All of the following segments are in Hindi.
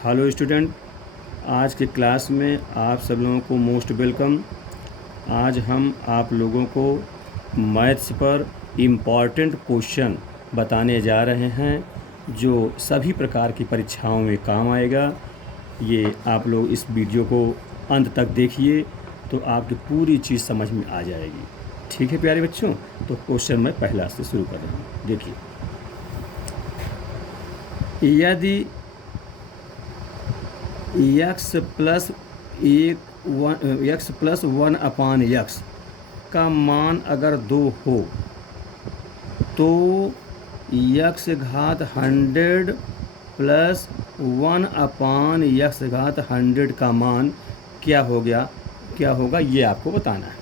हेलो स्टूडेंट, आज के क्लास में आप सब लोगों को मोस्ट वेलकम। आज हम आप लोगों को मैथ्स पर इम्पॉर्टेंट क्वेश्चन बताने जा रहे हैं जो सभी प्रकार की परीक्षाओं में काम आएगा। ये आप लोग इस वीडियो को अंत तक देखिए तो आपकी पूरी चीज़ समझ में आ जाएगी। ठीक है प्यारे बच्चों, तो क्वेश्चन मैं पहला से शुरू कर रहा हूँ। देखिए, यदि x plus one upon x का मान अगर 2 हो तो यक्स घात 100 प्लस 1 अपान यक्स घात 100 का मान क्या होगा ये आपको बताना है।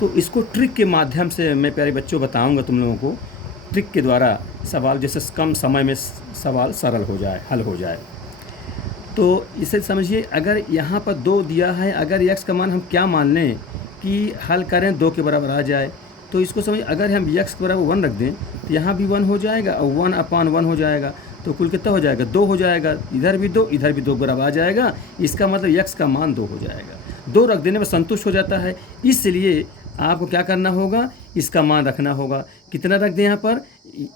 तो इसको ट्रिक के माध्यम से मैं प्यारे बच्चों बताऊंगा तुम लोगों को। ट्रिक के द्वारा सवाल जैसे कम समय में सवाल सरल हो जाए, हल हो जाए। तो इसे समझिए, अगर यहाँ पर 2 दिया है, अगर यक्स का मान हम क्या मान लें कि हल करें 2 के बराबर आ जाए, तो इसको समझिए अगर हम यक्स के बराबर 1 रख दें तो यहाँ भी 1 हो जाएगा और 1 अपान 1 हो जाएगा, तो कुल कितना हो जाएगा 2 हो जाएगा। इधर भी 2 इधर भी 2 बराबर आ जाएगा। इसका मतलब यक्स का मान 2 हो जाएगा। 2 रख देने में संतुष्ट हो जाता है। इसलिए आपको क्या करना होगा, इसका मान रखना होगा। कितना रख दें यहाँ पर,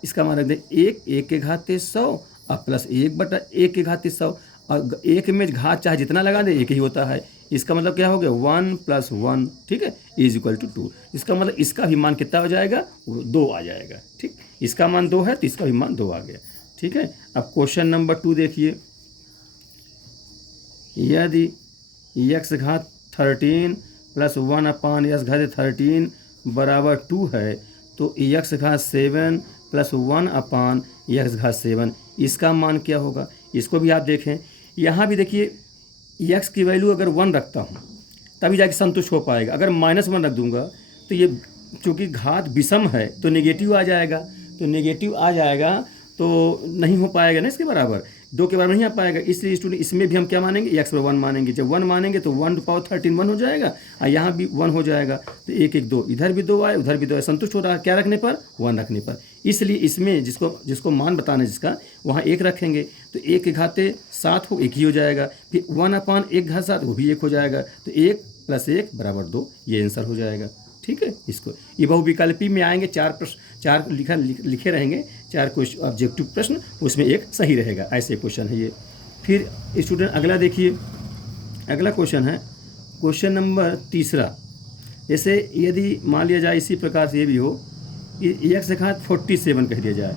इसका मान रख दें 1 के घात 100 और प्लस 1/1 के घात 100 और 1 में घात चाहे जितना लगा दे 1 ही होता है। इसका मतलब क्या हो गया 1 + 1, ठीक है, = 2। इसका मतलब इसका भी मान कितना हो जाएगा, 2 आ जाएगा। ठीक, इसका मान 2 है तो इसका भी मान 2 आ गया। ठीक है, अब क्वेश्चन नंबर 2 देखिए। यदि यक्स घात 13 प्लस 1 अपान यक्स घात 13 बराबर 2 है तो यक्स घात 7 प्लस 1 अपान यक्स घात 7 इसका मान क्या होगा। इसको भी आप देखें, यहाँ भी देखिए यक्स की वैल्यू अगर 1 रखता हूँ तभी जाके संतुष्ट हो पाएगा। अगर -1 रख दूंगा तो ये चूँकि घात विषम है तो नेगेटिव आ जाएगा, तो नेगेटिव आ जाएगा तो नहीं हो पाएगा ना, इसके बराबर 2 के बराबर नहीं आ पाएगा। इसलिए स्टूडेंट इसमें भी हम क्या मानेंगे, यक्स पर 1 मानेंगे। जब 1 मानेंगे तो 1^13 1 हो जाएगा और यहाँ भी 1 हो जाएगा। तो 1 1 2, इधर भी 2 आए उधर भी 2 आए, संतुष्ट हो रहा है क्या रखने पर, 1 रखने पर। इसलिए इसमें जिसको मान बताना है जिसका, वहाँ 1 रखेंगे तो 1 के घाते 7 हो 1 ही हो जाएगा। फिर 1 अपान 1 घात 7 वो भी 1 हो जाएगा। तो 1 + 1 = 2, ये आंसर हो जाएगा। ठीक है, इसको ये बहुविकल्पी में आएंगे, 4 प्रश्न 4 लिखे रहेंगे, 4 क्वेश्चन ऑब्जेक्टिव प्रश्न, उसमें एक सही रहेगा। ऐसे क्वेश्चन है ये। फिर स्टूडेंट अगला देखिए, अगला क्वेश्चन है क्वेश्चन नंबर 3। जैसे यदि मान लिया जाए इसी प्रकार से ये भी हो कि यक्स घात 47 कह दिया जाए,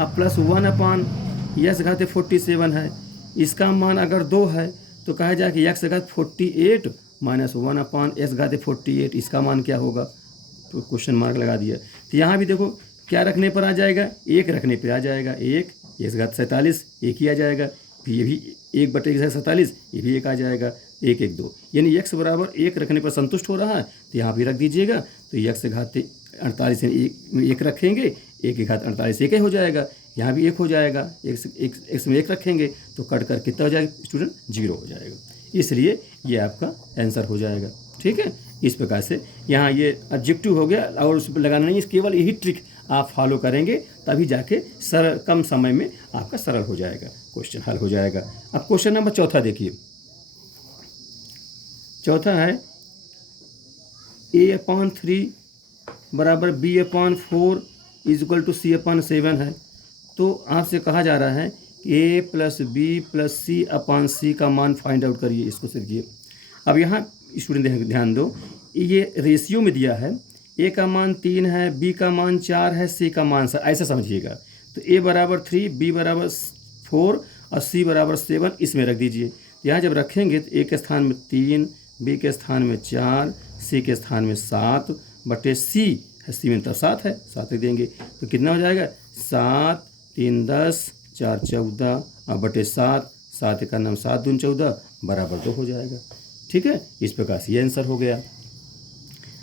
अब प्लस 1 अपान यक्स घात 47 है, इसका मान अगर 2 है तो कहा जाए कि यक्स घात 48 माइनस 1 अपान एक्स घात 48 इसका मान क्या होगा। तो क्वेश्चन मार्क लगा दिया। तो यहाँ भी देखो क्या रखने पर आ जाएगा, 1 रखने पर आ जाएगा। 1 एक्स घात 47 1 ही आ जाएगा। फिर ये भी 1/147 ये भी 1 आ जाएगा। 1 1 2 यानी यक्स बराबर 1 रखने पर संतुष्ट हो रहा है तो यहाँ भी रख दीजिएगा। तो यक्स घात 48 1 रखेंगे, 1 के घात 48 1 ही हो जाएगा। यहाँ भी 1 हो जाएगा। एक्स में 1 रखेंगे तो कट कर कितना हो जाएगा स्टूडेंट, 0 हो जाएगा। इसलिए ये आपका आंसर हो जाएगा। ठीक है, इस प्रकार से यहाँ ये ऑब्जेक्टिव हो गया और उस पर लगाना नहीं है। केवल यही ट्रिक आप फॉलो करेंगे तभी जाके सरल, कम समय में आपका सरल हो जाएगा, क्वेश्चन हल हो जाएगा। अब क्वेश्चन नंबर 4 देखिए। चौथा है a/3 बराबर b/4 = c/7 है। तो आपसे कहा जा रहा है a + b + c/c का मान फाइंड आउट करिए। इसको सीखिए। अब यहाँ स्टूडेंट ध्यान दो, ये रेशियो में दिया है, a का मान 3 है, b का मान 4 है, c का मान 7, ऐसा समझिएगा। तो a = 3, b = 4 और c = 7 इसमें रख दीजिए। यहाँ जब रखेंगे तो a के स्थान में 3, b के स्थान में 4, c के स्थान में 7 बटे c है, c में तो 7 है, 7 रख देंगे तो कितना हो जाएगा, 7 3 10 4 14 और बटे 7, 7 का नाम 7 दूनी 14 बराबर 2 हो जाएगा। ठीक है, इस प्रकार से ये आंसर हो गया।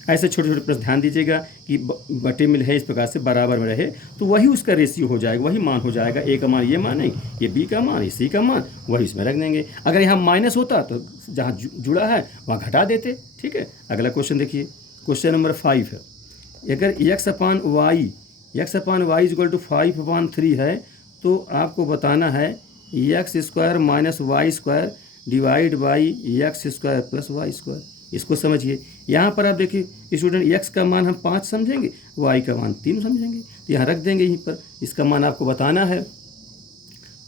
ऐसे छोटे छोटे प्रश्न ध्यान दीजिएगा कि बटे में है, इस प्रकार से बराबर में रहे तो वही उसका रेशियो हो जाएगा, वही मान हो जाएगा। a का मान ये मानेंगे, ये b का मान, ये c का मान, वही इसमें रख देंगे। अगर यहाँ माइनस होता तो जहाँ जुड़ा है वहाँ घटा देते। ठीक है, अगला क्वेश्चन देखिए, क्वेश्चन नंबर 5 है। अगर x/y = 5/3 है तो आपको बताना है x square minus y square divide by x square plus y square. इसको समझिए। यहाँ पर आप देखिए स्टूडेंट, एक्स का मान हम 5 समझेंगे, वाई का मान 3 समझेंगे, तो यहाँ रख देंगे यहीं पर। इसका मान आपको बताना है,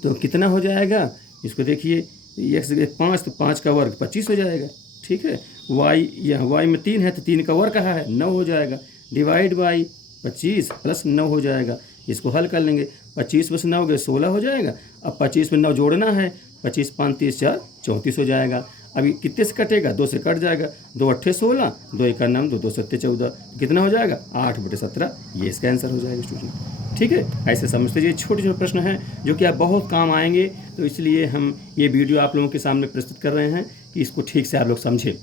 तो कितना हो जाएगा इसको देखिए, एक्स 5 तो 5 का वर्ग 25 हो जाएगा, ठीक है। वाई, यहाँ वाई में 3 है तो 3 का वर्ग कहाँ है, 9 हो जाएगा, डिवाइड बाई 25 प्लस 9 हो जाएगा। इसको हल कर लेंगे, 25 में से 9 गए 16 हो जाएगा। अब 25 में 9 जोड़ना है, 25 5 30 4 34 हो जाएगा। अभी कितने से कटेगा, 2 से कट जाएगा, 2 8 16, 2 1 9, 2 2 7 14, कितना हो जाएगा 8/17। ये इसका आंसर हो जाएगा स्टूडेंट, ठीक है। ऐसे समझते ये छोटे छोटे प्रश्न हैं जो कि आप बहुत काम आएंगे, तो इसलिए हम ये वीडियो आप लोगों के सामने प्रस्तुत कर रहे हैं कि इसको ठीक से आप लोग समझें।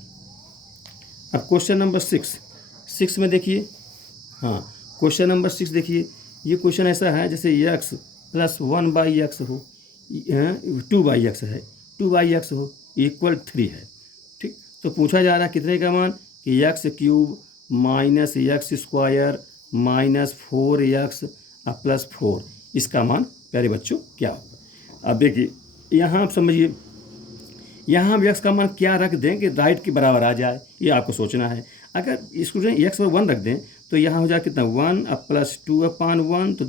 अब क्वेश्चन नंबर 6 में देखिए, हाँ क्वेश्चन नंबर 6 देखिए, ये क्वेश्चन ऐसा है जैसे x प्लस 1/x हो, 2/x है, 2/x हो इक्वल 3 है, ठीक। तो पूछा जा रहा है कितने का मान, कि x cube minus x square minus 4x plus 4, इसका मान प्यारे बच्चों क्या होगा। अब देखिए यहाँ आप समझिए, यहाँ हम x का मान क्या रख दें कि राइट के बराबर आ जाए, ये आपको सोचना है। अगर स्टूडेंट x पर 1 रख दें तो यहाँ हो जाए कितना 1 प्लस 2/1, तो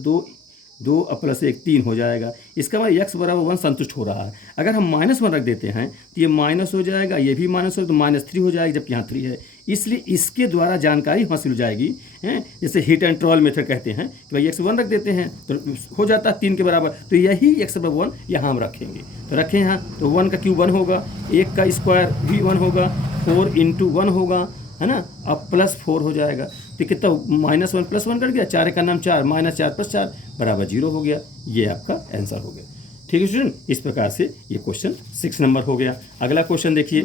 2 प्लस 1 3 हो जाएगा। इसका मतलब x बराबर 1 संतुष्ट हो रहा है। अगर हम -1 रख देते हैं तो ये माइनस हो जाएगा, ये भी माइनस हो तो -3 हो जाएगा, जबकि यहाँ 3 है। इसलिए इसके द्वारा जानकारी हासिल हो जाएगी हैं, जैसे हिट एंड ट्रॉल मेथड कहते हैं कि भाई x 1 रख देते हैं तो हो जाता है 3 के बराबर, तो यही x बराबर 1 यहाँ हम रखेंगे। तो रखें यहाँ, तो 1 का क्यूब 1 होगा, 1 का स्क्वायर भी 1 होगा, 4 × 1 होगा, है ना। अब प्लस 4 हो जाएगा, तो कितना -1 + 1 कर गया, 4 का नाम 4, -4 + 4 बराबर 0 हो गया। ये आपका आंसर हो गया, ठीक है स्टूडेंट। इस प्रकार से ये क्वेश्चन 6 नंबर हो गया। अगला क्वेश्चन देखिए,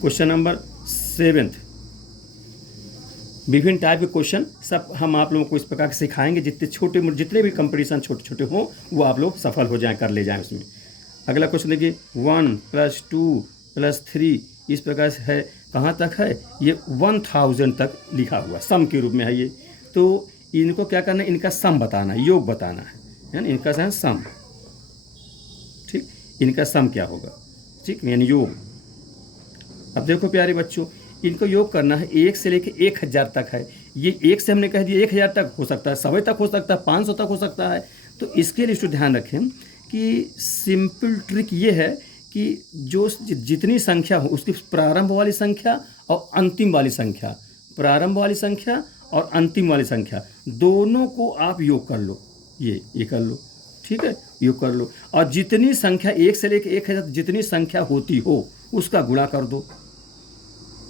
क्वेश्चन नंबर 7। विभिन्न टाइप के क्वेश्चन सब हम आप लोगों को इस प्रकार से सिखाएंगे, जितने भी कंपटीशन छोटे छोटे हों वो आप लोग सफल हो जाएं, कर ले जाएं उसमें। अगला क्वेश्चन देखिए, 1 + 2 + 3 इस प्रकार से है, कहाँ तक है, ये 1000 तक लिखा हुआ सम के रूप में है ये। तो इनको क्या करना है, इनका सम बताना है, योग बताना है ना, इनका है सम, ठीक। इनका सम क्या होगा, ठीक, यानी योग। अब देखो प्यारे बच्चों, इनको योग करना है, 1 से लेकर 1000 तक है। ये 1 से हमने कह दिया 1000 तक हो सकता है, 100 तक हो सकता है, 500 तक हो सकता है। तो इसके लिए स्टूडेंट ध्यान रखें कि सिंपल ट्रिक ये है कि जो जितनी संख्या हो उसकी प्रारंभ वाली संख्या और अंतिम वाली संख्या, प्रारंभ वाली संख्या और अंतिम वाली संख्या दोनों को आप योग कर लो, ये कर लो, ठीक है, योग कर लो। और जितनी संख्या 1 से लेकर 1000 जितनी संख्या होती हो उसका गुणा कर दो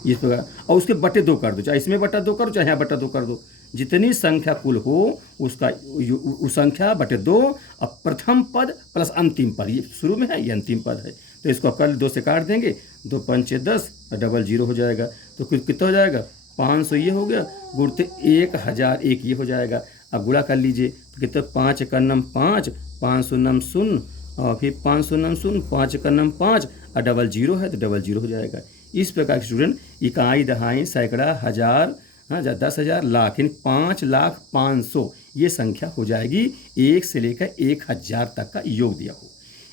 इस प्रकार, और उसके बटे 2 कर दो, चाहे इसमें बटा 2 करो चाहे यहाँ बटा 2 कर दो। जितनी संख्या कुल हो उसका उस संख्या बटे 2, और प्रथम पद प्लस अंतिम पद, ये शुरू में है ये अंतिम पद है, तो इसको कर 2 से काट देंगे, 2 × 5 = 10 और डबल 0 हो जाएगा। तो कुल कितना हो जाएगा, 500 ये हो गया, गुणते 1001 ये हो जाएगा। अब गुणा कर लीजिए, तो कितना, 5 × 9 5, 500 9 0, और फिर 500 9 0, 5 × 9 5 और डबल 0 है तो डबल 0 हो जाएगा। इस प्रकार स्टूडेंट इकाई, दहाई, सैकड़ा, हज़ार, हाँ 10,000, लाख, यानी 5,05,000 ये संख्या हो जाएगी 1 से लेकर 1000 तक का योग दिया हो।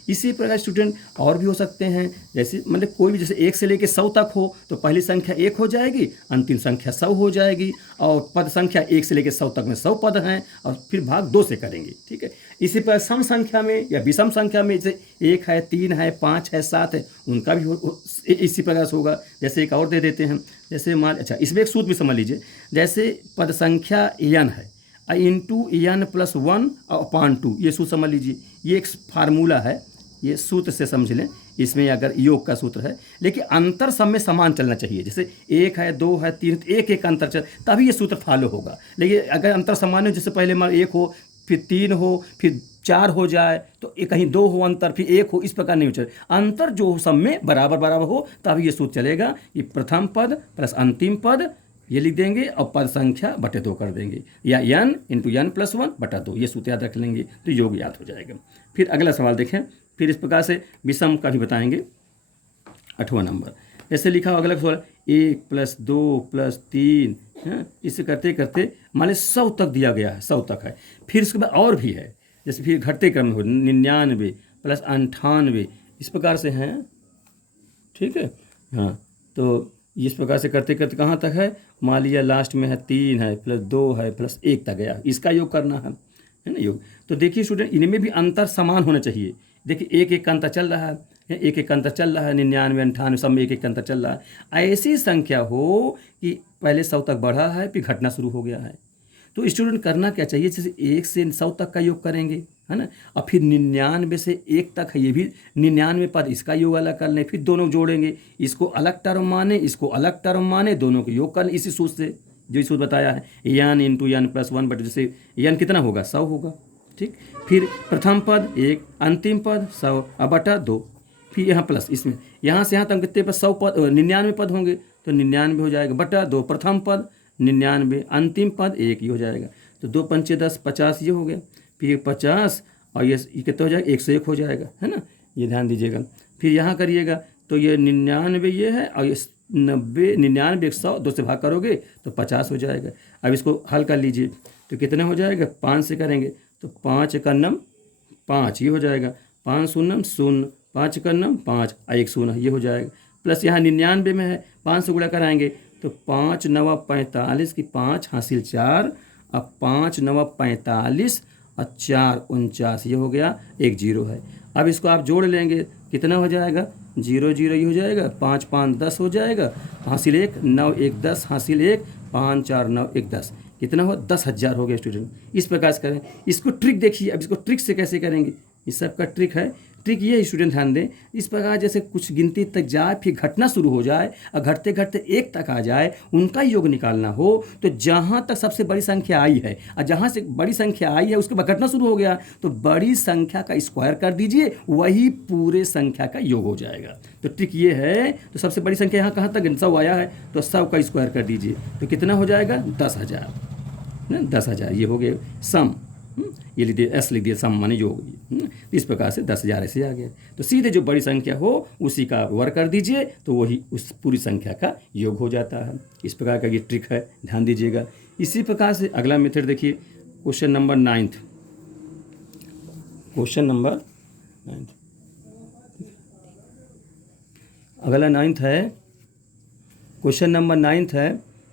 इसी प्रकार स्टूडेंट और भी हो सकते हैं, जैसे मतलब कोई भी, जैसे 1 से लेकर 100 तक हो तो पहली संख्या 1 हो जाएगी, अंतिम संख्या 100 हो जाएगी, और पद संख्या 1 से लेकर 100 तक में 100 पद हैं, और फिर भाग 2 से करेंगे, ठीक है। इसी प्रकार सम संख्या में या विषम संख्या में, जैसे 1 है, 3 है, 5 है, 7 है, उनका भी इसी प्रकार से होगा। जैसे एक और दे देते हैं, जैसे मान, अच्छा इसमें एक सूत्र भी समझ लीजिए, जैसे पद संख्या n है, इंटू n + 1/2, ये सूत्र समझ लीजिए, ये एक फार्मूला है, ये सूत्र से समझ लें। इसमें अगर योग का सूत्र है, लेकिन अंतर सब में समान चलना चाहिए, जैसे 1 है, 2 है, 3 तो एक अंतर चल, तभी ये सूत्र फॉलो होगा। लेकिन अगर अंतर समान हो, जैसे पहले मान 1 हो, फिर 3 हो, फिर 4 हो जाए, तो कहीं 2 हो अंतर, फिर 1 हो, इस प्रकार नहीं चले। अंतर जो हो सब में बराबर बराबर हो, तभी ये सूत्र चलेगा कि प्रथम पद प्लस अंतिम पद ये लिख देंगे, और पद संख्या बटे 2 कर देंगे, या n × n + 1/2, ये सूत्र याद रख लेंगे तो योग याद हो जाएगा। फिर अगला सवाल देखें, फिर इस प्रकार से विषम का भी बताएंगे। 8वां नंबर जैसे लिखा हो अगला सवाल 1+2+3, हाँ, इसे करते करते मान ली 100 तक दिया गया है, 100 तक है। फिर उसके बाद और भी है, जैसे फिर घटते क्रम में हो 99+98, इस प्रकार से हैं। ठीक है, हाँ। तो इस प्रकार से करते करते कहाँ तक है, मान लिया लास्ट में है 3 है +2 है +1 तक गया, इसका योग करना है ना योग। तो देखिए स्टूडेंट, इनमें भी अंतर समान होना चाहिए। देखिए एक एक का अंतर चल रहा है, एक एक का अंतर चल रहा है, 99 98 सब में एक एक का अंतर चल रहा है। ऐसी संख्या हो कि पहले 100 तक बढ़ा है फिर घटना शुरू हो गया है, तो स्टूडेंट करना क्या चाहिए, जैसे 1 से 100 तक का योग करेंगे, है ना, और फिर 99 से 1 तक है, ये भी 99 पद, इसका योग अलग कर लें, फिर दोनों जोड़ेंगे, इसको अलग टर्म माने, इसको अलग टर्म माने, दोनों को योग कर लें इसी सूत्र से, जो इस सूत्र बताया है, n इंटू n प्लस 1 बटे, जैसे n कितना होगा 100 होगा। ठीक, फिर प्रथम पद 1, अंतिम पद 100 अब बटा 2, फिर यहाँ प्लस, इसमें यहाँ से यहाँ तक कितने पद 100 पद 99 पद होंगे, तो 99 हो जाएगा बटा 2, प्रथम पद 99, अंतिम पद 1 ही हो जाएगा, तो 2 पंचे 10 50 ये हो गया, फिर 50 और ये कितना हो जाएगा 101 हो जाएगा, है ना, ये ध्यान दीजिएगा। फिर यहाँ करिएगा तो ये 99 ये है और ये 90, 99 100 2 से भाग करोगे तो 50 हो जाएगा। अब इसको हल कर लीजिए तो कितना हो जाएगा, 5 से करेंगे तो 5 का नम 5 ये हो जाएगा, 5 शून्यम 0, 5 का नम 5 और 1 0 ये हो जाएगा, प्लस यहाँ 99 में है 5 से गुणा कराएंगे तो 5 9 45 की 5 हासिल 4, अब 5 9 45 और 4 49 ये हो गया, 1 0 है। अब इसको आप जोड़ लेंगे कितना हो जाएगा, 0 0 ये हो जाएगा, 5 5 10 हो जाएगा, हासिल 1 9 1 10 हासिल 1 5 4 9 1 10, कितना हुआ 10,000 हो गया स्टूडेंट। इस प्रकार से करें, इसको ट्रिक देखिए, अब इसको ट्रिक से कैसे करेंगे, इस सब का ट्रिक है। ट्रिक ये स्टूडेंट ध्यान दें, इस प्रकार जैसे कुछ गिनती तक जाए फिर घटना शुरू हो जाए और घटते घटते 1 तक आ जाए, उनका योग निकालना हो, तो जहाँ तक सबसे बड़ी संख्या आई है और जहाँ से बड़ी संख्या आई है उसके बाद घटना शुरू हो गया, तो बड़ी संख्या का स्क्वायर कर दीजिए, वही पूरे संख्या का योग हो जाएगा। तो ट्रिक ये है, तो सबसे बड़ी संख्या यहाँ कहाँ तक 100 आया है तो 100 का स्क्वायर कर दीजिए तो कितना हो जाएगा 10,000 ना, 10,000 ये हो गया सम, ये लिख दिया एस लिख दिया सम माने योग। इस प्रकार से 10,000 ऐसे आ गया, तो सीधे जो बड़ी संख्या हो उसी का वर्ग कर दीजिए तो वही उस पूरी संख्या का योग हो जाता है। इस प्रकार का ये ट्रिक है, ध्यान दीजिएगा। इसी प्रकार से अगला मेथड देखिए, क्वेश्चन नंबर 9, क्वेश्चन नंबर 9, अगला 9 है, क्वेश्चन नंबर 9 है।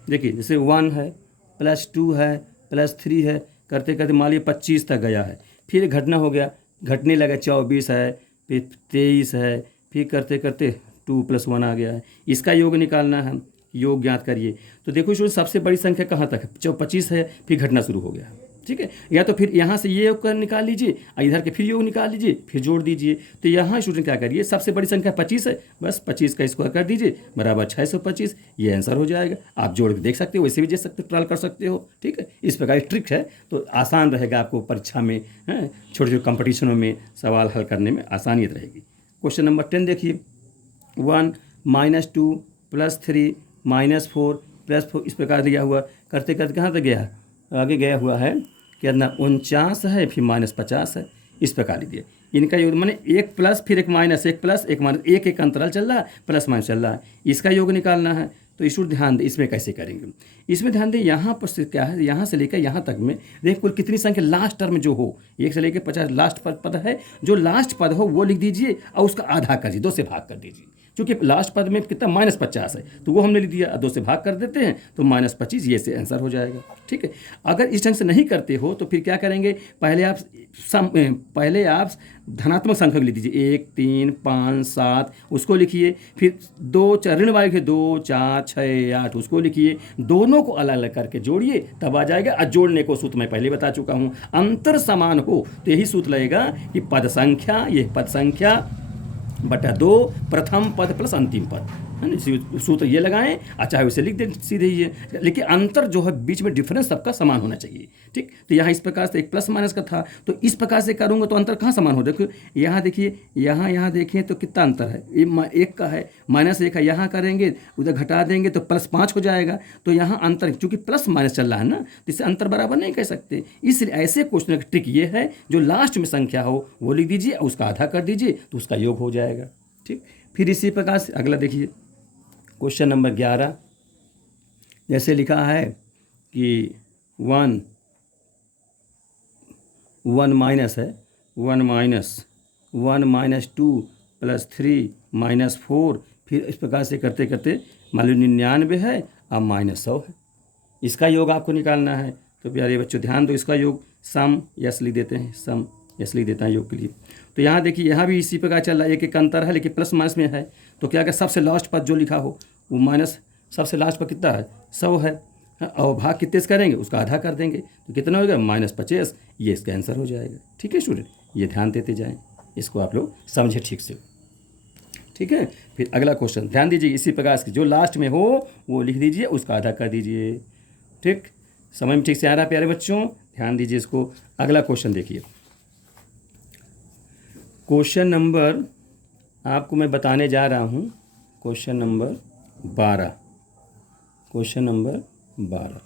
देखिए जैसे 1 है +2 है +3 है, करते करते मान लीजिए 25 तक गया है, फिर घटना हो गया, घटने लगा 24 है, फिर 23 है, फिर करते करते 2 + 1 आ गया है, इसका योग निकालना है, योग ज्ञात करिए। तो देखो स्टूडेंट सबसे बड़ी संख्या कहाँ तक है, 25 है, फिर घटना शुरू हो गया, ठीक है, या तो फिर यहाँ से ये योग कर निकाल लीजिए, इधर के फिर योग निकाल लीजिए, फिर जोड़ दीजिए। तो यहाँ स्टूडेंट क्या करिए, सबसे बड़ी संख्या 25 है, बस 25 का स्क्वायर कर दीजिए बराबर 625, ये आंसर हो जाएगा। आप जोड़ के देख सकते हो, वैसे भी देख सकते हो, ट्रायल कर सकते हो, ठीक है। इस प्रकार की ट्रिक है, तो आसान रहेगा आपको परीक्षा में, छोटे छोटे कंपटीशनों में सवाल हल करने में आसानियत रहेगी। क्वेश्चन नंबर 10 देखिए, 1 -2 +3 -4 +4 इस प्रकार दिया हुआ, करते करते कहाँ तक गया है, आगे गया हुआ है कितना 49 है, फिर -50 है, इस प्रकार लीजिए। इनका योग माने 1 प्लस फिर 1 माइनस, 1 प्लस 1 माइनस, एक एक अंतराल चल रहा है, प्लस माइनस चल रहा है, इसका योग निकालना है। तो इस ध्यान दें, इसमें कैसे करेंगे, इसमें ध्यान दें, यहाँ पर से क्या है, यहाँ से लेकर यहाँ तक में देख कुल कितनी संख्या लास्ट टर्म जो हो, 1 से लेकर 50 लास्ट पद है, जो लास्ट पद हो वो लिख दीजिए और उसका आधा कर दीजिए, 2 से भाग कर दीजिए, क्योंकि लास्ट पद में कितना -50 है तो वो हमने लिख दिया, 2 से भाग कर देते हैं तो -25, ये से आंसर हो जाएगा, ठीक है। अगर इस ढंग से नहीं करते हो तो फिर क्या करेंगे, पहले आप धनात्मक संख्या लिख दीजिए, 1 3 5 7 उसको लिखिए, फिर 2 4 ऋण वाले 2 4 6 8 उसको लिखिए, दोनों को अलग अलग करके जोड़िए तब आ जाएगा। और जोड़ने को सूत्र मैं पहले बता चुका हूँ, अंतर समान हो तो यही सूत्र लगेगा कि पद संख्या, ये पद संख्या बटा 2 प्रथम पद प्लस अंतिम पद, है ना, सूत्र ये लगाएं, चाहे उसे लिख दें सीधे ये, लेकिन अंतर जो है बीच में डिफरेंस सबका समान होना चाहिए, ठीक। तो यहाँ इस प्रकार से एक प्लस माइनस का था, तो इस प्रकार से करूँगा तो अंतर कहाँ समान हो, देखो यहाँ देखिए, यहाँ देखिए तो कितना अंतर है, 1 का है, -1 है, यहाँ करेंगे उधर घटा देंगे तो +5 हो जाएगा। तो यहाँ अंतर चूँकि प्लस माइनस चल रहा है ना, तो इससे अंतर बराबर नहीं कह सकते, इसलिए ऐसे क्वेश्चन का ट्रिक ये है, जो लास्ट में संख्या हो वो लिख दीजिए, उसका आधा कर दीजिए तो उसका योग हो जाएगा, ठीक। फिर इसी प्रकार से अगला देखिए, क्वेश्चन नंबर 11 जैसे लिखा है कि 1 माइनस है 1 - 2 + 3 - 4, फिर इस प्रकार से करते करते मान लो 99 है अब -100 है। इसका योग आपको निकालना है। तो प्यारे बच्चों ध्यान दो, इसका योग सम यस लिख देते हैं, सम यस लिख देता है योग के लिए। तो यहाँ देखिए यहाँ भी इसी प्रकार चल रहा है, एक अंतर है लेकिन प्लस माइनस में है। तो क्या सबसे लास्ट पद जो लिखा हो वो माइनस, सबसे लास्ट पद कितना है 100 है, और भाग कितने से करेंगे उसका आधा कर देंगे तो कितना होगा -50। ये इसका आंसर हो जाएगा। ठीक है स्टूडेंट, ये ध्यान देते जाएं, इसको आप लोग समझे ठीक से। ठीक है, फिर अगला क्वेश्चन ध्यान दीजिए, इसी प्रकार से जो लास्ट में हो वो लिख दीजिए, उसका आधा कर दीजिए। ठीक, समझ में ठीक से आ रहा है प्यारे बच्चों, ध्यान दीजिए इसको। अगला क्वेश्चन देखिए, क्वेश्चन नंबर आपको मैं बताने जा रहा हूँ, क्वेश्चन नंबर 12। क्वेश्चन नंबर 12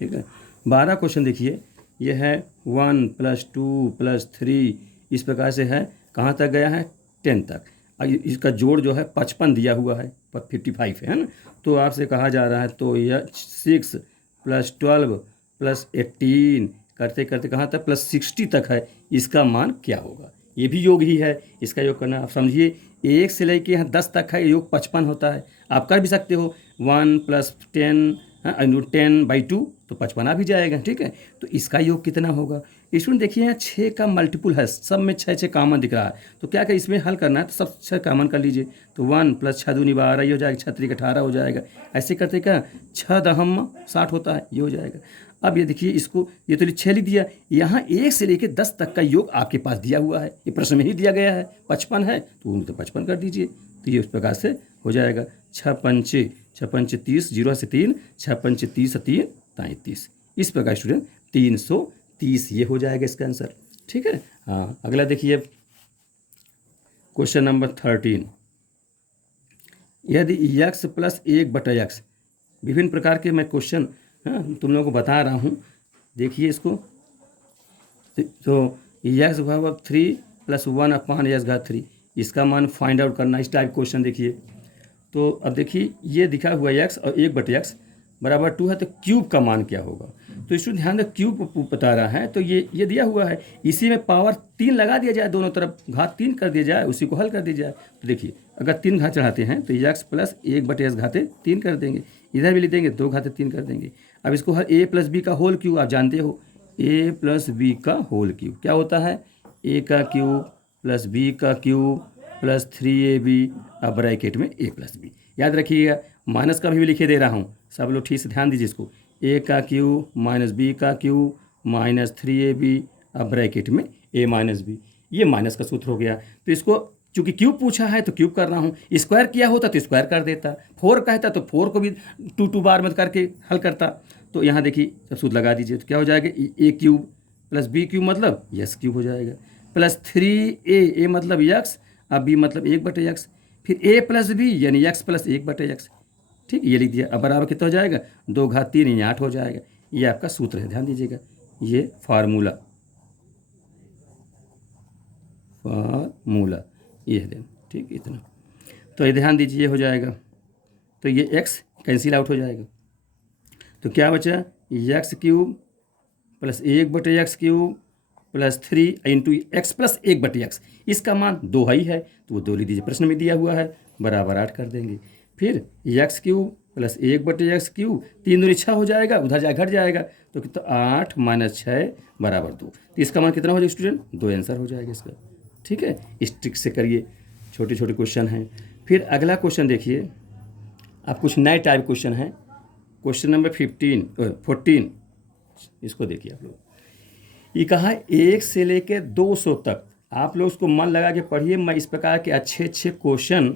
ठीक है, 12 क्वेश्चन देखिए, ये है 1 + 2 + 3 इस प्रकार से है, कहाँ तक गया है 10 तक। इसका जोड़ जो है 55 दिया हुआ है, 55 है ना। तो आपसे कहा जा रहा है तो यह 6 + 12 + 18 करते करते कहाँ तक +60 तक है, इसका मान क्या होगा। ये भी योग ही है, इसका योग करना आप समझिए। 1 से लेके यहाँ 10 तक है, योग 55 होता है। आप कर भी सकते हो 1 + 10 10/2 तो 55 आ भी जाएगा। ठीक है, तो इसका योग कितना होगा। स्टूडेंट देखिए यहाँ 6 का मल्टीपुल है, सब में 6 6 कॉमन दिख रहा है। तो क्या इसमें हल करना है तो सब 6 कॉमन कर लीजिए। तो 1 + 6 × 2 = 12 ये हो जाएगा, 6 × 3 = 18 हो जाएगा। ऐसे करते क्या 6 दहम 60 होता है, ये हो जाएगा। अब ये देखिए इसको, ये तो 6 लिख दिया, यहाँ 1 से लेकर 10 तक का योग आपके पास दिया हुआ है, ये प्रश्न में ही दिया गया है। 55 है तो 55 कर दीजिए, तो ये उस प्रकार से हो जाएगा। 6 × 5 = 30, 0 से 3 6 × 5 = 30, 3 33। इस प्रकार स्टूडेंट 330 ये हो जाएगा इसका आंसर। ठीक है, हाँ अगला देखिए क्वेश्चन नंबर 13, यदि x + 1/x, विभिन्न प्रकार के मैं क्वेश्चन तुम लोगों को बता रहा हूँ, देखिए इसको। तो x = 3 + 1/x3 इसका मान फाइंड आउट करना, इस टाइप क्वेश्चन देखिए। तो अब देखिए ये दिखा हुआ x और 1/x = 2 है, तो क्यूब का मान क्या होगा। तो इसको ध्यान दे, क्यूब बता रहा है तो ये दिया हुआ है, इसी में पावर 3 लगा दिया जाए, दोनों तरफ घात 3 कर दिया जाए, उसी को हल कर दिया जाए। तो देखिए अगर 3 घात चढ़ाते हैं तो x + 1/x घाते 3 कर देंगे, इधर भी लिख देंगे 2 घाते 3 कर देंगे। अब इसको हर a + b का होल क्यूब, आप जानते हो a + b का होल क्यूब क्या होता है, a का क्यूब + b का क्यूब + 3ab अब ब्रैकेट में a + b। याद रखिएगा, माइनस का भी लिखे दे रहा हूँ, सब लोग ठीक से ध्यान दीजिए इसको। a का क्यूब - b का क्यूब - 3ab अब ब्रैकेट में a - b, ये माइनस का सूत्र हो गया। तो इसको चूंकि क्यूब पूछा है तो क्यूब कर रहा हूँ, स्क्वायर किया होता तो स्क्वायर कर देता, 4 कहता तो 4 को भी 2 बार मत करके हल करता। तो यहाँ देखिए सब सूत्र लगा दीजिए, तो क्या हो जाएगा a क्यूब + b क्यूब मतलब यस क्यूब हो जाएगा, +3a मतलब यक्स, अब b मतलब 1/x, फिर a + b यानी x + 1/x। ठीक, ये लिख दिया। अब बराबर कितना हो जाएगा 2 घात 3 यानी 8 हो जाएगा। ये आपका सूत्र है, ध्यान दीजिएगा, ये फार्मूला ये है। ठीक, इतना तो ये ध्यान दीजिए, ये हो जाएगा। तो ये x कैंसिल आउट हो जाएगा, तो क्या बचा x cube + 1/x³ + 3 × x + 1/x, इसका मान 2 ही है तो वो 2 लिख दीजिए, प्रश्न में दिया हुआ है, बराबर 8 कर देंगे। फिर x³ + 1/x³, 3 दूनी 6 हो जाएगा, उधर जा घट जाएगा तो कितना 8 - 6 = 2, तो इसका मान कितना हो जाएगा स्टूडेंट 2 आंसर हो जाएगा इसका। ठीक है, इस ट्रिक से करिए, छोटे छोटे क्वेश्चन हैं। फिर अगला क्वेश्चन देखिए, आप कुछ नए टाइप क्वेश्चन हैं। क्वेश्चन नंबर 14 इसको देखिए आप लोग, ये कहा 1 से लेकर 200 तक, आप लोग उसको मन लगा के पढ़िए। मैं इस प्रकार के अच्छे अच्छे क्वेश्चन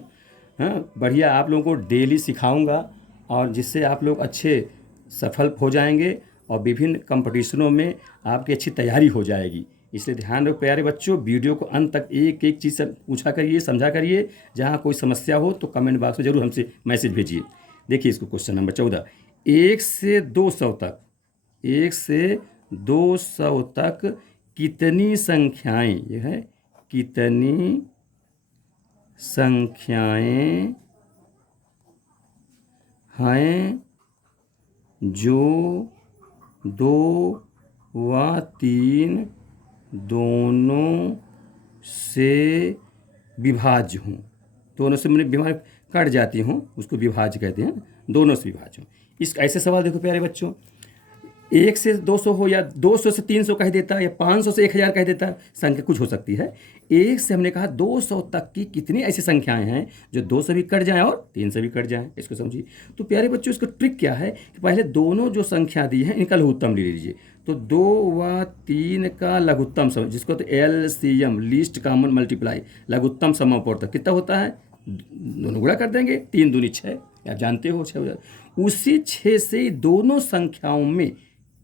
बढ़िया आप लोगों को डेली सिखाऊंगा, और जिससे आप लोग अच्छे सफल हो जाएंगे और विभिन्न कंपटीशनों में आपकी अच्छी तैयारी हो जाएगी। इसलिए ध्यान रखो प्यारे बच्चों, वीडियो को अंत तक एक एक चीज़ से पूछा करिए, समझा करिए। जहाँ कोई समस्या हो तो कमेंट बॉक्स में जरूर हमसे मैसेज भेजिए। देखिए इसको क्वेश्चन नंबर 14, 1 से 200 तक, 1 से 200 तक कितनी संख्याएं, ये है कितनी संख्याएं हैं जो 2 व 3 दोनों से विभाज्य हों। दोनों से मैंने बीमार कट जाती हूँ, उसको विभाज्य कहते हैं, दोनों से विभाज्य हों। इस ऐसे सवाल देखो प्यारे बच्चों, 1 से 200 हो या 200 से 300 कह देता या 500 से 1000 कह देता, संख्या कुछ हो सकती है। 1 से हमने कहा 200 तक की कितनी ऐसी संख्याएं हैं जो 2 से भी कट जाएं और 3 से भी कट जाएं, इसको समझिए। तो प्यारे बच्चों, इसका ट्रिक क्या है कि पहले दोनों जो संख्या दी है इनका लघुत्तम ले लीजिए। तो 2 व 3 का लघुत्तम सम, जिसको तो LCM लीस्ट कॉमन मल्टीप्लाई, लघुत्तम समापवर्तक कितना होता है, दोनों गुणा कर देंगे, 3 दूनी 6, आप जानते हो 6 हो जाता। उसी 6 से दोनों संख्याओं में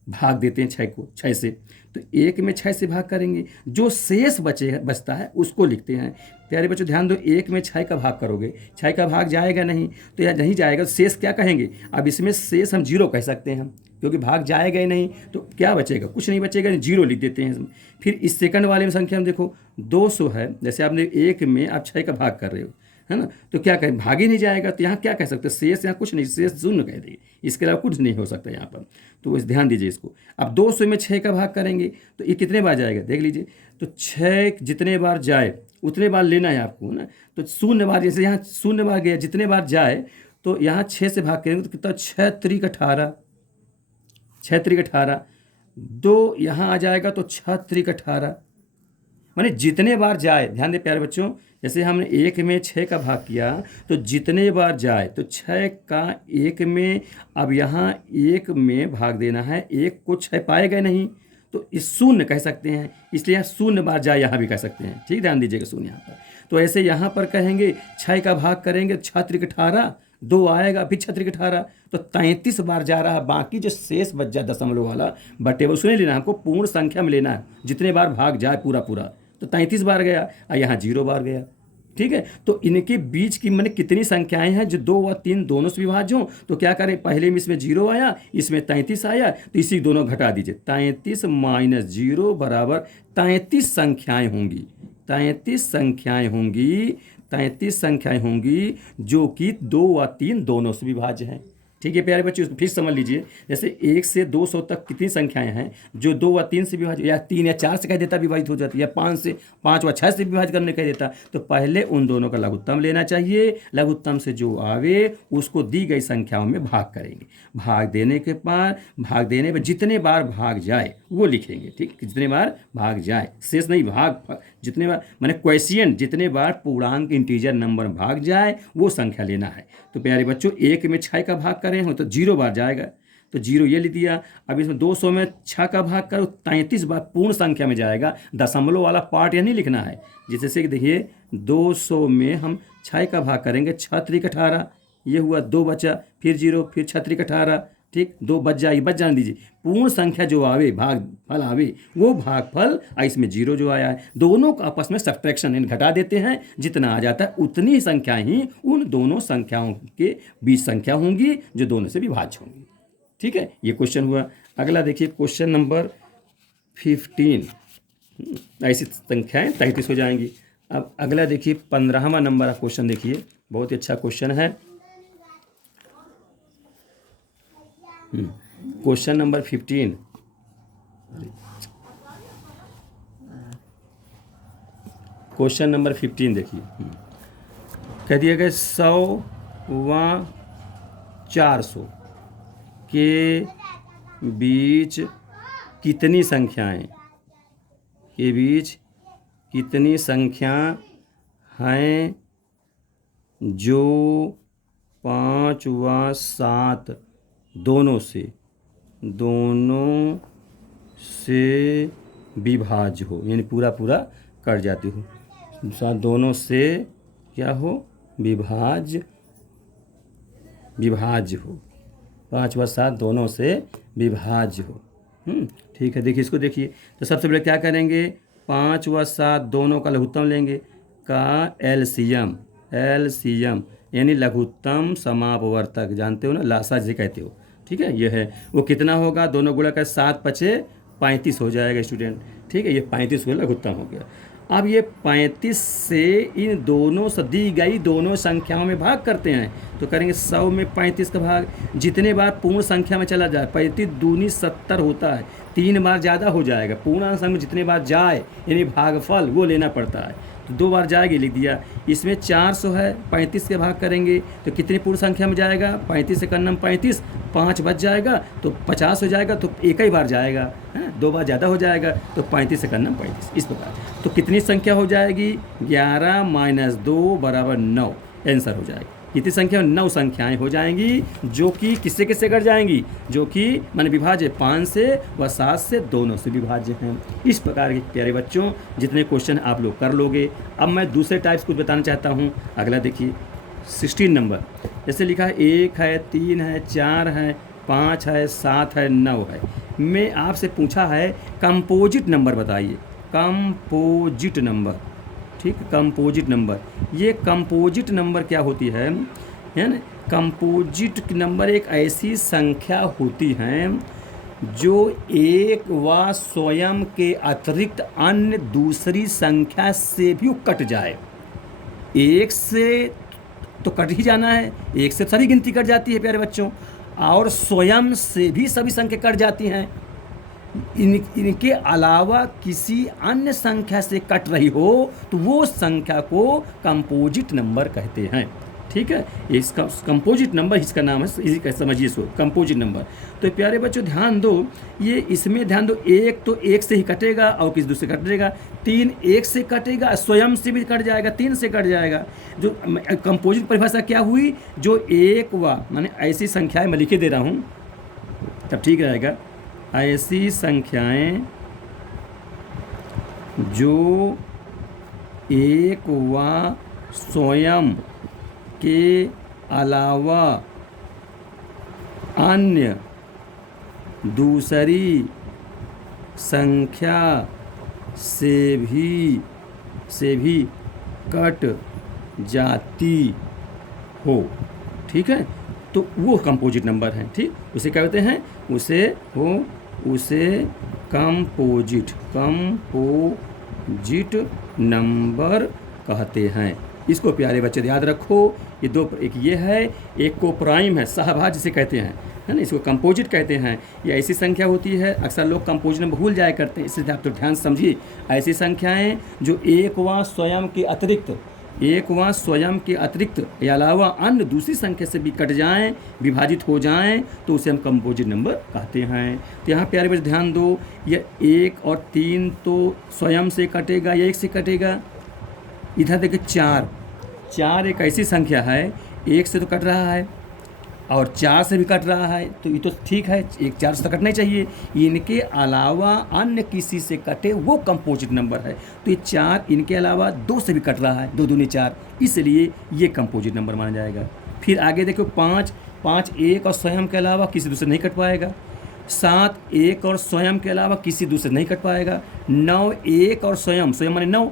भाग देते हैं 6 को, 6 से। तो 1 में 6 से भाग करेंगे, जो शेष बचता है उसको लिखते हैं। प्यारे बच्चों ध्यान दो, 1 में 6 का भाग करोगे, 6 का भाग जाएगा नहीं, तो यह नहीं जाएगा तो शेष क्या कहेंगे। अब इसमें शेष हम 0 कह सकते हैं, क्योंकि भाग जाएगा ही नहीं, तो क्या बचेगा, कुछ नहीं बचेगा, 0 लिख देते हैं। फिर इस सेकंड वाले में संख्या हम देखो 200 है, जैसे आपने 1 में आप 6 का भाग कर रहे हो, है ना, तो क्या कहें, भाग ही नहीं जाएगा, तो यहाँ क्या कह सकते हैं, शेष, यहाँ कुछ नहीं, शेष 0 कह देंगे, इसके अलावा कुछ नहीं हो सकता यहाँ पर। तो इस ध्यान दीजिए इसको। अब 200 में 6 का भाग करेंगे तो ये कितने बार जाएगा देख लीजिए। तो 6 जितने बार जाए उतने बार लेना है आपको, ना। तो 0 बार, जैसे यहाँ 0 बार गया, जितने बार जाए तो यहाँ 6 से भाग करेंगे तो कितना, 6 त्रिक 18, 6 त्रिक 18, 2 यहाँ आ जाएगा तो 6 त्रिक 18, माने जितने बार जाए। ध्यान दे प्यारे बच्चों, जैसे हमने 1 में 6 का भाग किया तो जितने बार जाए, तो 6 का 1 में, अब यहाँ 1 में भाग देना है, 1 को 6 पाएगा नहीं, तो इस 0 कह सकते हैं, इसलिए यहाँ 0 बार जाए यहाँ भी कह सकते हैं, ठीक, ध्यान दीजिएगा 0 यहाँ पर। तो ऐसे यहाँ पर कहेंगे 6 का भाग करेंगे, 6 त्रिक 18, 2 आएगा, फिर 6 त्रिक 18, तो 33 बार जा रहा है। बाकी जो शेष बच जाए दशमलव वाला बटे, उसमें लेना है, हमको पूर्ण संख्या में लेना है, जितने बार भाग जाए पूरा पूरा, तो 33 बार गया और यहाँ 0 बार गया, ठीक है। तो इनके बीच की मैंने कितनी संख्याएं हैं जो 2 व 3 दोनों से विभाज्य हों, तो क्या करें, पहले में इसमें 0 आया, इसमें 33 आया, तो इसी दोनों घटा दीजिए, 33 माइनस 0 बराबर 33 संख्याएं होंगी, 33 संख्याएं होंगी, 33 संख्याएं होंगी जो कि 2 व 3 दोनों से विभाज्य हैं। ठीक है प्यारे बच्चे, उसको फिर समझ लीजिए। जैसे 1 से 200 तक कितनी संख्याएं हैं जो 2 व 3 से विभाजित, या 3 या 4 से कह देता विभाजित हो जाती है, या 5 व 6 से विभाजित करने कह देता। तो पहले उन दोनों का लघुत्तम लेना चाहिए, लघुत्तम से जो आवे उसको दी गई संख्याओं में भाग करेंगे। भाग देने पर जितने बार भाग जाए वो लिखेंगे, ठीक, जितने बार भाग जाए, शेष नहीं, भाग जितने बार, माने क्वेश्चन जितने बार पूर्णांक इंटीजर नंबर भाग जाए वो संख्या लेना है। तो प्यारे बच्चों 1 में 6 का भाग करें हो तो 0 बार जाएगा, तो 0 ये लिख दिया। अब इसमें 200 में 6 का भाग करो, 33 बार पूर्ण संख्या में जाएगा, दशमलव वाला पार्ट यह नहीं लिखना है। जैसे कि देखिए 200 में हम 6 का भाग करेंगे, 6 त्रिक 18, ये हुआ, 2 बचा, फिर 0, फिर 6 त्रिक 18, ठीक, 2 बच जाने दीजिए। पूर्ण संख्या जो आवे, भागफल आवे, वो भागफल, इसमें 0 जो आया है, दोनों को आपस में सब्ट्रैक्शन घटा देते हैं, जितना आ जाता है उतनी ही संख्या ही उन दोनों संख्याओं के बीच संख्या होंगी जो दोनों से विभाज्य होंगी। ठीक है, ये क्वेश्चन हुआ। अगला देखिए क्वेश्चन नंबर 15, ऐसी संख्याएं 33 हो जाएंगी। अब अगला देखिए 15वां नंबर का क्वेश्चन देखिए, बहुत ही अच्छा क्वेश्चन है। क्वेश्चन नंबर 15, क्वेश्चन नंबर 15 देखिए, कह दिया गया 100 व 400 के बीच कितनी संख्याएं, के बीच कितनी संख्या हैं जो 5 व 7 दोनों से विभाज्य हो, यानी पूरा पूरा कट जाती हो, दोनों से क्या हो, विभाज्य हो, 5 व 7 दोनों से विभाज्य हो। ठीक है, देखिए इसको देखिए। तो सबसे पहले क्या करेंगे, 5 व 7 दोनों का लघुत्तम लेंगे, का एलसीएम यानी लघुत्तम समापवर्तक, जानते हो ना, लासा जिसे कहते हो। ठीक है, यह है, वो कितना होगा, दोनों गुणा कर 7 × 5 = 35 हो जाएगा स्टूडेंट। ठीक है, ये 35 को लघुत्तम हो गया। अब ये 35 से इन दोनों से दी गई दोनों संख्याओं में भाग करते हैं, तो करेंगे 100 में 35 का भाग, जितने बार पूर्ण संख्या में चला जाए, 35 दूनी 70 होता है, 3 बार ज़्यादा हो जाएगा, पूर्ण संख्या में जितने बार जाए यानी भागफल वो लेना पड़ता है, तो 2 बार जाएगी, लिख दिया। इसमें 400 है, 35 के भाग करेंगे तो कितनी पूर्ण संख्या में जाएगा, 35 से करना 35, 5 बच जाएगा तो 50 हो जाएगा, तो एक ही बार जाएगा, है 2 बार ज़्यादा हो जाएगा, तो 35 से करना 35, इस प्रकार। तो कितनी संख्या हो जाएगी, 11 - 2 = 9, आंसर हो जाएगी। कितनी संख्या, 9 संख्याएं हो जाएंगी, जो कि किससे किससे कट जाएंगी, जो कि माने विभाज्य 5 से व 7 से दोनों से विभाज्य हैं। इस प्रकार के प्यारे बच्चों जितने क्वेश्चन आप लोग कर लोगे। अब मैं दूसरे टाइप्स कुछ बताना चाहता हूँ। अगला देखिए 16 नंबर, जैसे लिखा है 1 है, 3 है, 4 है, 5 है, 7 है, 9 है। मैं आपसे पूछा है कंपोजिट नंबर बताइए, कंपोजिट नंबर, ठीक, कंपोजिट नंबर। ये कंपोजिट नंबर क्या होती है ना, कंपोजिट नंबर एक ऐसी संख्या होती है जो एक व स्वयं के अतिरिक्त अन्य दूसरी संख्या से भी कट जाए। एक से तो कट ही जाना है, एक से सभी गिनती कट जाती है प्यारे बच्चों, और स्वयं से भी सभी संख्या कट जाती हैं। इनके अलावा किसी अन्य संख्या से कट रही हो तो वो संख्या को कंपोजिट नंबर कहते हैं, ठीक है। इसका कंपोजिट नंबर इसका नाम है, इसी का समझिए इसको कंपोजिट नंबर। तो प्यारे बच्चों ध्यान दो, ये इसमें ध्यान दो, एक तो एक से ही कटेगा और किसी दूसरे कटेगा, 3 एक से कटेगा, स्वयं से भी कट जाएगा, 3 से कट जाएगा। जो कंपोजिट परिभाषा क्या हुई, जो एक व माने ऐसी संख्याएं मैं लिखे दे रहा हूँ तब ठीक रहेगा, ऐसी संख्याएं जो एक व स्वयं के अलावा अन्य दूसरी संख्या से भी कट जाती हो, ठीक है, तो वो कंपोजिट नंबर है, ठीक। उसे क्या कहते हैं, उसे कंपोजिट नंबर कहते हैं। इसको प्यारे बच्चे याद रखो। ये दो, एक ये है, एक को प्राइम है, सहभाज्य जिसे कहते हैं, है ना, इसको कंपोजिट कहते हैं। ये ऐसी संख्या होती है, अक्सर लोग कंपोजिट नंबर भूल जाया करते हैं, इसलिए आप तो ध्यान समझिए। ऐसी संख्याएं जो एक व स्वयं के अतिरिक्त या अलावा अन्य दूसरी संख्या से भी कट जाएं, विभाजित हो जाएं, तो उसे हम कंपोजिट नंबर कहते हैं। तो यहाँ प्यारे बच्चे ध्यान दो, ये 1 और 3 तो स्वयं से कटेगा या एक से कटेगा। इधर देखिए 4 एक ऐसी संख्या है, एक से तो कट रहा है और 4 से भी कट रहा है, तो ये तो ठीक है, 4 से तो कटना ही चाहिए। इनके अलावा अन्य किसी से कटे वो कंपोजिट नंबर है। तो ये 4 इनके अलावा 2 से भी कट रहा है, 2 दूनी 4, इसलिए ये कंपोजिट नंबर माना जाएगा। फिर आगे देखो 5 एक और स्वयं के अलावा किसी दूसरे नहीं कट पाएगा। 7 एक और स्वयं के अलावा किसी दूसरे नहीं कट पाएगा। 9 एक और स्वयं माने 9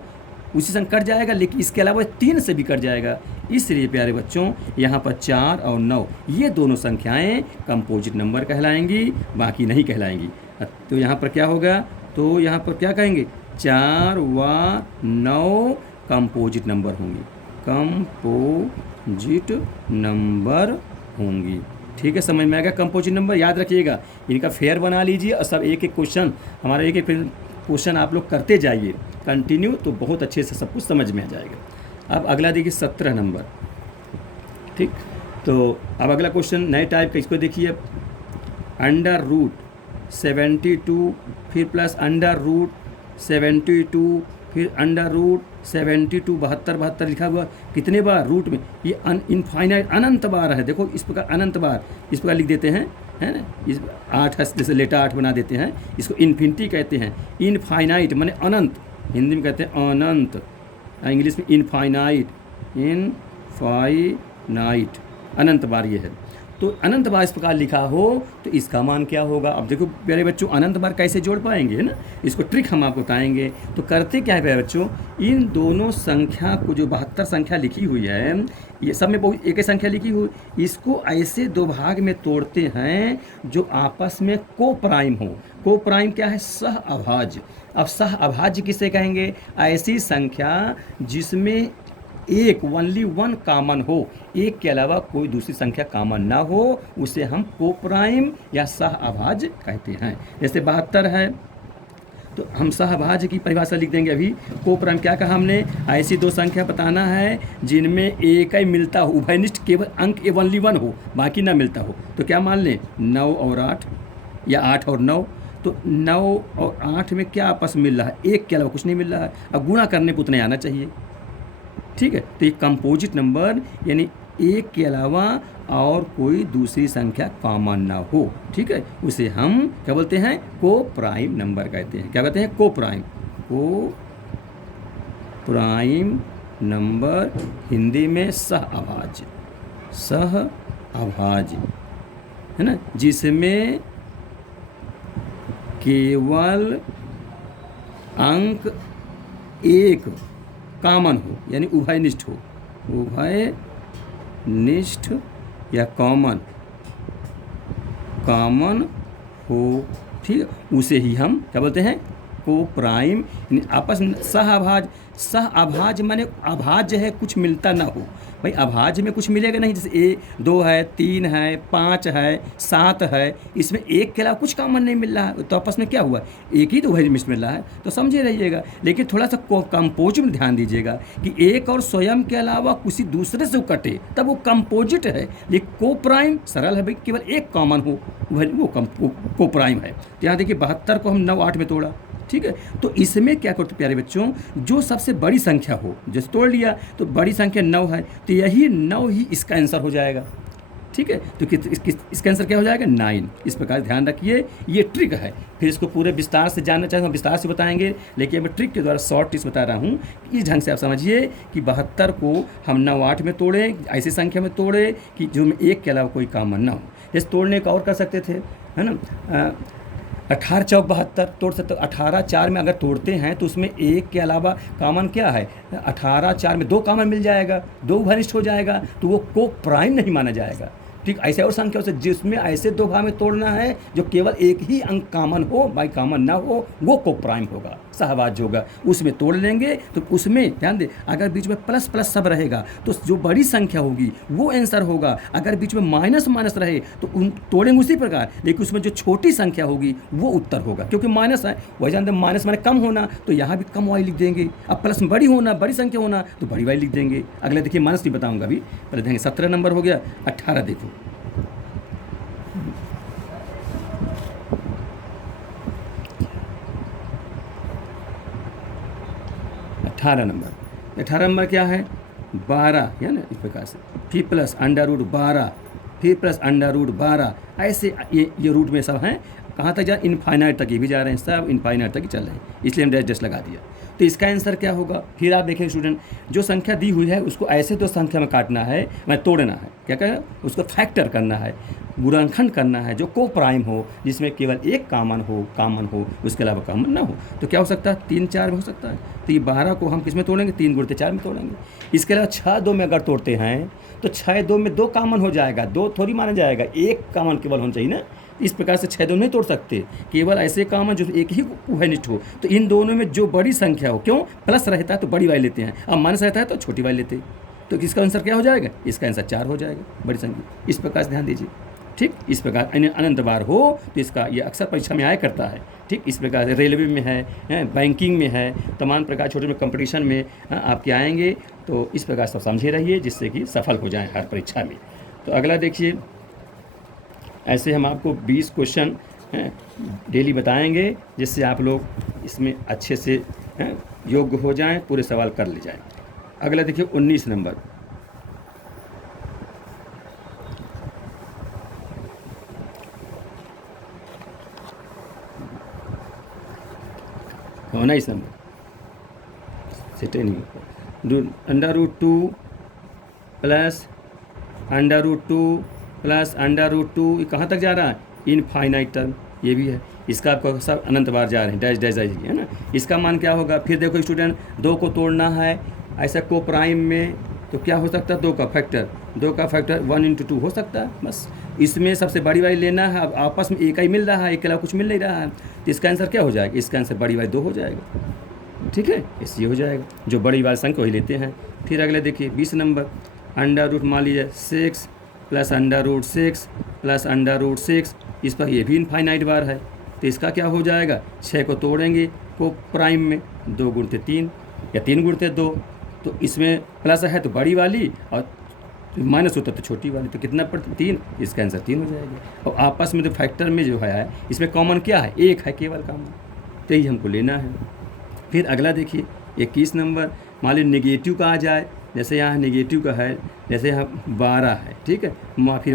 उसी संग कट जाएगा, लेकिन इसके अलावा 3 से भी कट जाएगा। इसलिए प्यारे बच्चों यहाँ पर 4 और 9 ये दोनों संख्याएं कंपोजिट नंबर कहलाएंगी, बाकी नहीं कहलाएंगी। तो यहाँ पर क्या होगा, तो यहाँ पर क्या कहेंगे, 4 व 9 कंपोजिट नंबर होंगी, कंपोजिट नंबर होंगी, ठीक है। समझ में आएगा कंपोजिट नंबर, याद रखिएगा, इनका फेयर बना लीजिए और सब एक एक क्वेश्चन, हमारा एक एक क्वेश्चन आप लोग करते जाइए कंटिन्यू, तो बहुत अच्छे से सब कुछ समझ में आ जाएगा। अब अगला देखिए 17 नंबर, ठीक। तो अब अगला क्वेश्चन नए टाइप का, इसको देखिए, √72 फिर प्लस √72 फिर √72 72 लिखा हुआ कितने बार रूट में, ये इनफाइनाइट अनंत बार है। देखो इस प्रकार अनंत बार, इस प्रकार लिख देते हैं, है ना, इस 8 जैसे लेटर 8 बना देते हैं, इसको इन्फिनिटी कहते हैं। इनफाइनाइट माने अनंत, हिंदी में कहते हैं अनंत, इंग्लिश में इनफाइनाइट, अनंत बार ये है। तो अनंत बार इस प्रकार लिखा हो तो इसका मान क्या होगा। अब देखो प्यारे बच्चों, अनंत बार कैसे जोड़ पाएंगे, है ना, इसको ट्रिक हम आपको बताएंगे। तो करते क्या है प्यारे बच्चों, इन दोनों संख्या को, जो 72 संख्या लिखी हुई है, ये सब में बहुत एक ही संख्या लिखी हुई, इसको ऐसे दो भाग में तोड़ते हैं जो आपस में को प्राइम हो। को प्राइम क्या है, सह अभाज्य। अब सह अभाज्य किसे कहेंगे, ऐसी संख्या जिसमें एक ओनली वन कॉमन हो, एक के अलावा कोई दूसरी संख्या कॉमन ना हो, उसे हम को प्राइम या सह अभाज्य कहते हैं। जैसे 72 है तो हम सहभाज्य की परिभाषा लिख देंगे। अभी को प्राइम क्या कहा हमने, ऐसी दो संख्या बताना है जिनमें एक ही मिलता हो, उभयनिष्ठ, केवल अंक ओनली वन हो, बाकी ना मिलता हो। तो क्या मान लें, 9 और 8 या 8 और 9। तो 9 और 8 में क्या आपस में मिल रहा है, एक के अलावा कुछ नहीं मिल रहा है। अब गुणा करने को उतने आना चाहिए, ठीक है। तो ये कंपोजिट नंबर यानी एक के अलावा और कोई दूसरी संख्या कॉमन ना हो, ठीक है, उसे हम क्या बोलते हैं, को प्राइम नंबर कहते हैं। क्या कहते हैं, को प्राइम। को प्राइम नंबर हिंदी में सह अभाज्य, सह अभाज्य, है ना, जिसमें केवल अंक एक कॉमन हो, यानी उभयनिष्ठ हो, उभयनिष्ठ या कॉमन हो, ठीक है, उसे ही हम क्या बोलते हैं, को प्राइम। आपस में सहअभाज्य, सहअभाज्य माने अभाज्य है, कुछ मिलता ना हो। भाई अभाज्य में कुछ मिलेगा नहीं, जैसे 2 है, 3 है, 5 है, 7 है, इसमें एक के अलावा कुछ कॉमन नहीं मिल रहा है, तो आपस में क्या हुआ, एक ही तो वही मिस मिल रहा है, तो समझे रहिएगा। लेकिन थोड़ा सा कंपोजिट में ध्यान दीजिएगा कि एक और स्वयं के अलावा किसी दूसरे से कटे तब वो कंपोजिट है। लेकिन को प्राइम सरल है, भाई केवल एक कॉमन हो, वो को प्राइम है। तो यहाँ देखिए 72 को हम 9 8 में तोड़ा, ठीक है। तो इसमें क्या करते प्यारे बच्चों, जो सबसे बड़ी संख्या हो, जैसे तोड़ लिया तो बड़ी संख्या 9 है, तो यही 9 ही इसका आंसर हो जाएगा, ठीक है। तो इसका आंसर क्या हो जाएगा, 9। इस प्रकार ध्यान रखिए, ये ट्रिक है। फिर इसको पूरे विस्तार से जानना चाहें तो विस्तार से बताएंगे, लेकिन मैं ट्रिक के द्वारा शॉर्ट टिप्स बता रहा हूँ। इस ढंग से आप समझिए कि 72 को हम 9 8 में तोड़े, ऐसी संख्या में तोड़े कि जो में एक के अलावा कोई कॉमन ना हो। जैसे तोड़ने का और कर सकते थे, है ना, 18 चौक 72 तोड़ सकते हो। 18 4 में अगर तोड़ते हैं तो उसमें एक के अलावा कॉमन क्या है, 18 4 में 2 कॉमन मिल जाएगा, 2 घनिष्ठ हो जाएगा, तो वो को प्राइम नहीं माना जाएगा, ठीक। ऐसे और संख्या से जिसमें ऐसे दो भाग में तोड़ना है जो केवल एक ही अंक कॉमन हो, बाई कॉमन ना हो, वो को प्राइम होगा, सहभाज्य होगा। उसमें तोड़ लेंगे तो उसमें ध्यान दे, अगर बीच में प्लस प्लस सब रहेगा तो जो बड़ी संख्या होगी वो आंसर होगा। अगर बीच में माइनस माइनस रहे तो उन तोड़ेंगे उसी प्रकार, लेकिन उसमें जो छोटी संख्या होगी वो उत्तर होगा, क्योंकि माइनस है, वही जानते हैं माइनस माने कम होना, तो यहाँ भी कम वाई लिख देंगे। अब प्लस में बड़ी होना, बड़ी संख्या होना, तो बड़ी वाई लिख देंगे। अगले देखिए माइनस नहीं बताऊँगा अभी, पहले देखेंगे 17 नंबर हो गया। 18 देखो, अठारह नंबर क्या है, 12, है ना, इस प्रकार से फिर प्लस अंडर रूट 12, फिर प्लस अंडर रूट 12, ऐसे ये रूट में सब हैं। कहाँ तक जा, इनफाइनाइट तक ये भी जा रहे हैं, सब इनफाइनाइट तक ही चल रहे हैं, इसलिए हम डैश लगा दिया। तो इसका आंसर क्या होगा, फिर आप देखें स्टूडेंट, जो संख्या दी हुई है उसको ऐसे दो संख्या में काटना है, मैं तोड़ना है, क्या कहें, उसको फैक्टर करना है, गुणनखंड करना है, जो को प्राइम हो, जिसमें केवल एक कॉमन हो, उसके अलावा कॉमन ना हो। तो क्या हो सकता है, 3 4 में हो सकता है। तो ये 12 को हम किस में तोड़ेंगे, 3 गुणते 4 में तोड़ेंगे। इसके अलावा 6 2 में अगर तोड़ते हैं तो 6 2 में 2 कॉमन हो जाएगा, 2 थोड़ी माना जाएगा, एक कॉमन केवल होना चाहिए ना। इस प्रकार से 6 2 नहीं तोड़ सकते, केवल ऐसे कॉमन जो एक ही उभयनिष्ठ हो। तो इन दोनों में जो बड़ी संख्या हो, क्यों, प्लस रहता है तो बड़ी वाई लेते हैं, अब माइनस रहता है तो छोटी वाई लेते हैं, तो इसका आंसर क्या हो जाएगा, इसका आंसर 4 हो जाएगा, बड़ी संख्या। इस प्रकार से ध्यान दीजिए, ठीक। इस प्रकार अनंत बार हो तो इसका ये अक्सर परीक्षा में आया करता है, ठीक। इस प्रकार से रेलवे में है, बैंकिंग में है, तमाम प्रकार छोटे छोटे कंपटीशन में आपके आएंगे। तो इस प्रकार सब समझे रहिए जिससे कि सफल हो जाएं हर परीक्षा में। तो अगला देखिए, ऐसे हम आपको 20 क्वेश्चन डेली बताएंगे, जिससे आप लोग इसमें अच्छे से योग्य हो जाएं, पूरे सवाल कर ले जाएं। अगला देखिए 19 नंबर, होना इस नंबर सेट नहीं, under root 2 plus under root 2 plus under root 2, ये कहाँ तक जा रहा है, इनफाइनाइट टर्म, ये भी है। इसका आपको सब अनंत बार जा रहे हैं, डैश डैश है ना। इसका मान क्या होगा, फिर देखो स्टूडेंट, 2 को तोड़ना है ऐसा को प्राइम में, तो क्या हो सकता है, 2 का फैक्टर 1 इंटू 2 हो सकता है। बस इसमें सबसे बड़ी वाली लेना है। अब आपस में एक ही मिल रहा है, एक के अलावा कुछ मिल नहीं रहा है, तो इसका आंसर क्या हो जाएगा, इसका आंसर बड़ी वाली 2 हो जाएगा। ठीक है, इससे हो जाएगा, जो बड़ी वाली संख्या वही लेते हैं। फिर अगले देखिए 20 नंबर, अंडर रूट मान लीजिए 6 plus under root 6 plus under root 6, इस पर ये भी इनफाइनाइट बार है, तो इसका क्या हो जाएगा, 6 को तोड़ेंगे को प्राइम में, 2 गुणते 3 या 3 गुणते 2, तो इसमें प्लस है तो बड़ी वाली और माइनस होता तो छोटी वाली, तो कितना पड़ता 3, इसका आंसर 3 हो जाएगा। और आपस में तो फैक्टर में जो है इसमें कॉमन क्या है, 1 है केवल कॉमन, तो यही हमको लेना है। फिर अगला देखिए 21 नंबर, मान लीजिए नेगेटिव का आ जाए, जैसे यहाँ नेगेटिव का है, जैसे यहाँ 12 है, ठीक है, फिर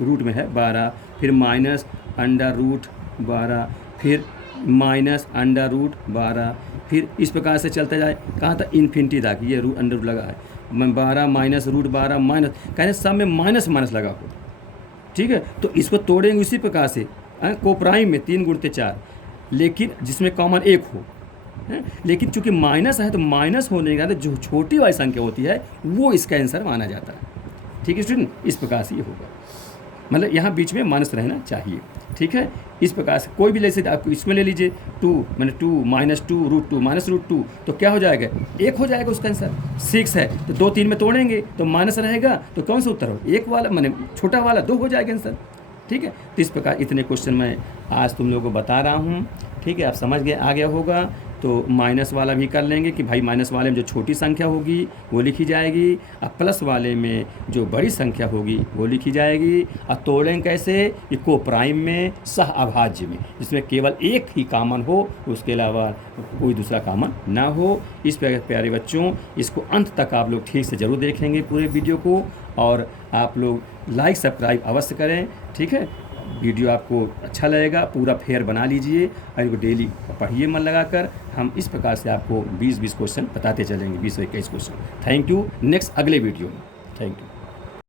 रूट में है 12, फिर माइनस अंडर रूट 12, फिर माइनस अंडर रूट 12, फिर इस प्रकार से चलता जाए, कहाँ तक इन्फिनिटी तक, ये रूट अंडर रूट लगा है, 12 माइनस रूट 12 माइनस, कहने सब में माइनस माइनस लगा हो, ठीक है। तो इसको तोड़ेंगे उसी प्रकार से, को प्राइम में 3 गुणते 4, लेकिन जिसमें कॉमन 1 हो, लेकिन चूंकि माइनस है तो माइनस होने का जो छोटी वाली संख्या होती है वो इसका आंसर माना जाता है। ठीक है स्टूडेंट, इस प्रकार से ये होगा, मतलब यहाँ बीच में माइनस रहना चाहिए। ठीक है, इस प्रकार से कोई भी ले सकते, आपको इसमें ले लीजिए 2 मैंने 2 माइनस 2 रूट 2 माइनस रूट 2, तो क्या हो जाएगा, 1 हो जाएगा उसका आंसर। 6 है तो 2 3 में तोड़ेंगे तो माइनस रहेगा, तो कौन सा उत्तर हो, 1 वाला, मैंने छोटा वाला 2 हो जाएगा आंसर। ठीक है, तो इस प्रकार इतने क्वेश्चन मैं आज तुम लोगों को बता रहा हूँ। ठीक है, आप समझ गए, आ गया होगा। तो माइनस वाला भी कर लेंगे कि भाई माइनस वाले में जो छोटी संख्या होगी वो लिखी जाएगी, और प्लस वाले में जो बड़ी संख्या होगी वो लिखी जाएगी। और तोड़ें कैसे, इको प्राइम में सह अभाज्य में, जिसमें केवल एक ही कॉमन हो, उसके अलावा कोई दूसरा कॉमन ना हो। इस प्यारे बच्चों, इसको अंत तक आप लोग ठीक से ज़रूर देखेंगे पूरे वीडियो को, और आप लोग लाइक सब्सक्राइब अवश्य करें। ठीक है, वीडियो आपको अच्छा लगेगा, पूरा फेयर बना लीजिए और इनको डेली पढ़िए मन लगाकर। हम इस प्रकार से आपको 20-20 क्वेश्चन बताते चलेंगे, 20 से 21 क्वेश्चन। थैंक यू, नेक्स्ट अगले वीडियो में, थैंक यू।